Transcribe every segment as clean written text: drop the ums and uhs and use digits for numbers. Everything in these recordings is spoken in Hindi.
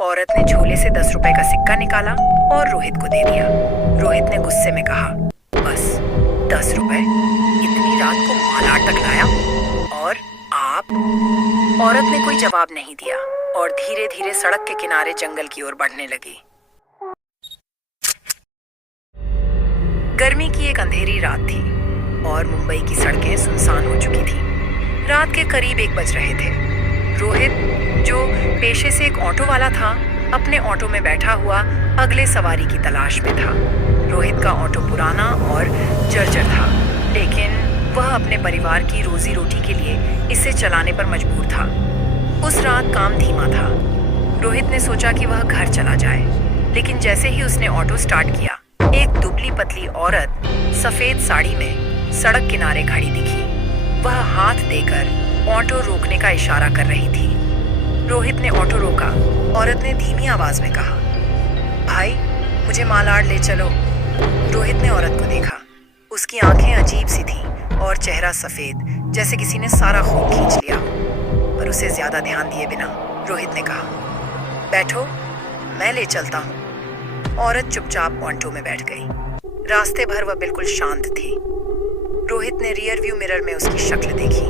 औरत ने झोले से 10 रुपए का सिक्का निकाला और रोहित को दे दिया। रोहित ने गुस्से में कहा, बस 10 रुपए, इतनी रात को मालाड तक लाया और आप? औरत ने कोई जवाब नहीं दिया और धीरे धीरे सड़क के किनारे जंगल की ओर बढ़ने लगी। गर्मी की एक अंधेरी रात थी और मुंबई की सड़कें सुनसान हो चुकी थी। रात के करीब 1 बज रहे थे। रोहित, जो पेशे से एक ऑटो वाला था, अपने ऑटो में बैठा हुआ अगले सवारी की तलाश में था। रोहित का ऑटो पुराना और जर्जर था, लेकिन वह अपने परिवार की रोजी रोटी के लिए इसे चलाने पर मजबूर था। उस रात काम धीमा था। रोहित ने सोचा कि वह घर चला जाए, लेकिन जैसे ही उसने ऑटो स्टार्ट किया, एक दुबली पतली औरत सफेद साड़ी में सड़क किनारे खड़ी दिखी। वह हाथ देकर ऑटो रोकने का इशारा कर रही थी। रोहित ने ऑटो रोका। औरत ने धीमी आवाज में कहा, भाई, मुझे मालाड ले चलो। रोहित ने औरत को देखा। उसकी आंखें अजीब सी थीं और चेहरा सफेद, जैसे किसी ने सारा खून खींच लिया। पर उसे ज्यादा ध्यान दिए बिना रोहित ने कहा, बैठो, मैं ले चलता हूँ। औरत चुपचाप ऑटो में बैठ गई। रास्ते भर वह बिल्कुल शांत थी। रोहित ने रियर व्यू मिरर में उसकी शक्ल देखी।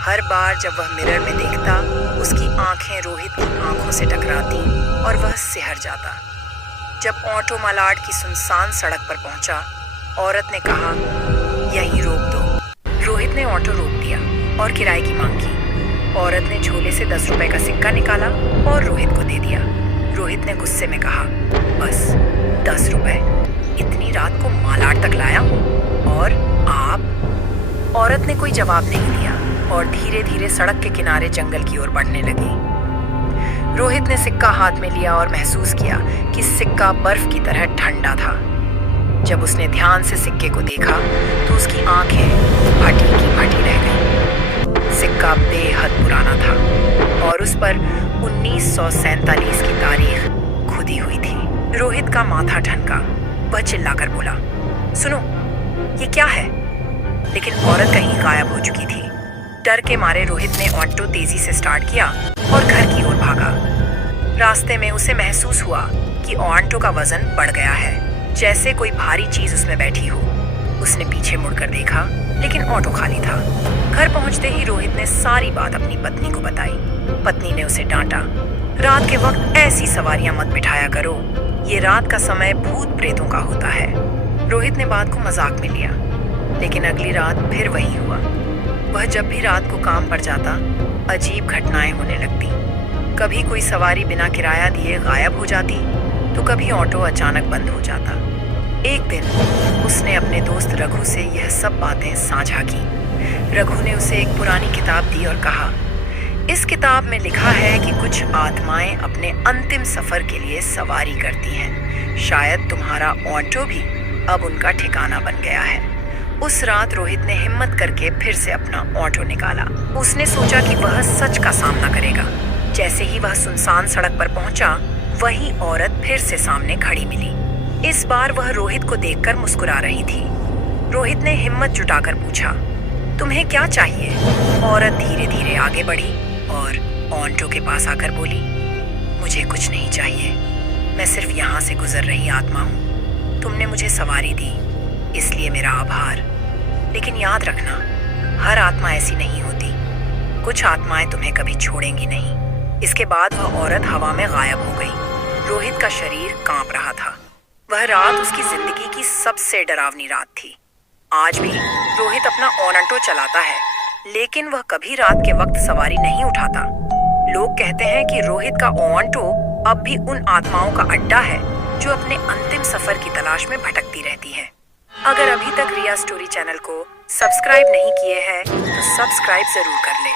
हर बार जब वह मिरर में देखता, उसकी आंखें रोहित की आंखों से टकराती और वह सिहर जाता। जब ऑटो मालाड की सुनसान सड़क पर पहुंचा, औरत ने कहा, यहीं रोक दो। रोहित ने ऑटो रोक दिया और किराए की मांग की। औरत ने झोले से 10 रुपए का सिक्का निकाला और रोहित को दे दिया। रोहित ने गुस्से में कहा, बस 10 रुपए, इतनी रात को मालाड तक लाया और आप? औरत ने कोई जवाब नहीं दिया और धीरे धीरे सड़क के किनारे जंगल की ओर बढ़ने लगी। रोहित ने सिक्का हाथ में लिया और महसूस किया कि सिक्का बर्फ की तरह ठंडा था। जब उसने ध्यान से सिक्के को देखा तो उसकी आंखें फटी की फटी रह गईं। सिक्का बेहद पुराना था और उस पर 1947 की तारीख खुदी हुई थी। रोहित का माथा ठनका। वह चिल्लाकर बोला, सुनो, ये क्या है? लेकिन औरत कहीं गायब हो चुकी थी। डर के मारे रोहित ने ऑटो तेजी से स्टार्ट किया और घर की ओर भागा। रास्ते में उसे महसूस हुआ कि ऑटो का वजन बढ़ गया है, जैसे कोई भारी चीज उसमें बैठी हो। उसने पीछे मुड़कर देखा, लेकिन ऑटो खाली था। घर पहुंचते ही रोहित ने सारी बात अपनी पत्नी को बताई। पत्नी ने उसे डांटा, रात के वक्त ऐसी सवारियां मत बिठाया करो, ये रात का समय भूत प्रेतों का होता है। रोहित ने बात को मजाक में लिया, लेकिन अगली रात फिर वही हुआ। वह जब भी रात को काम पर जाता, अजीब घटनाएं होने लगती। कभी कोई सवारी बिना किराया दिए गायब हो जाती, तो कभी ऑटो अचानक बंद हो जाता। एक दिन उसने अपने दोस्त रघु से यह सब बातें साझा की। रघु ने उसे एक पुरानी किताब दी और कहा, इस किताब में लिखा है कि कुछ आत्माएं अपने अंतिम सफर के लिए सवारी करती हैं। शायद तुम्हारा ऑटो भी अब उनका ठिकाना बन गया है। उस रात रोहित ने हिम्मत करके फिर से अपना ऑटो निकाला। उसने सोचा कि वह सच का सामना करेगा। जैसे ही वह सुनसान सड़क पर पहुंचा, वही औरत फिर से सामने खड़ी मिली। इस बार वह रोहित को देखकर मुस्कुरा रही थी। रोहित ने हिम्मत जुटाकर पूछा, तुम्हें क्या चाहिए? औरत धीरे धीरे आगे बढ़ी और ऑटो के पास आकर बोली, मुझे कुछ नहीं चाहिए, मैं सिर्फ यहाँ से गुजर रही आत्मा हूँ। तुमने मुझे सवारी दी, इसलिए मेरा आभार। लेकिन याद रखना, हर आत्मा ऐसी नहीं होती। कुछ आत्माएं तुम्हें कभी छोड़ेंगी नहीं। इसके बाद वह औरत हवा में गायब हो गई। रोहित का शरीर कांप रहा था। वह रात उसकी जिंदगी की सबसे डरावनी रात थी। आज भी रोहित अपना ऑटो चलाता है, लेकिन वह कभी रात के वक्त सवारी नहीं उठाता। लोग कहते हैं कि रोहित का ऑटो अब भी उन आत्माओं का अड्डा है जो अपने अंतिम सफर की तलाश में भटकती रहती है। अगर अभी तक रिया स्टोरी चैनल को सब्सक्राइब नहीं किए हैं तो सब्सक्राइब जरूर कर लें।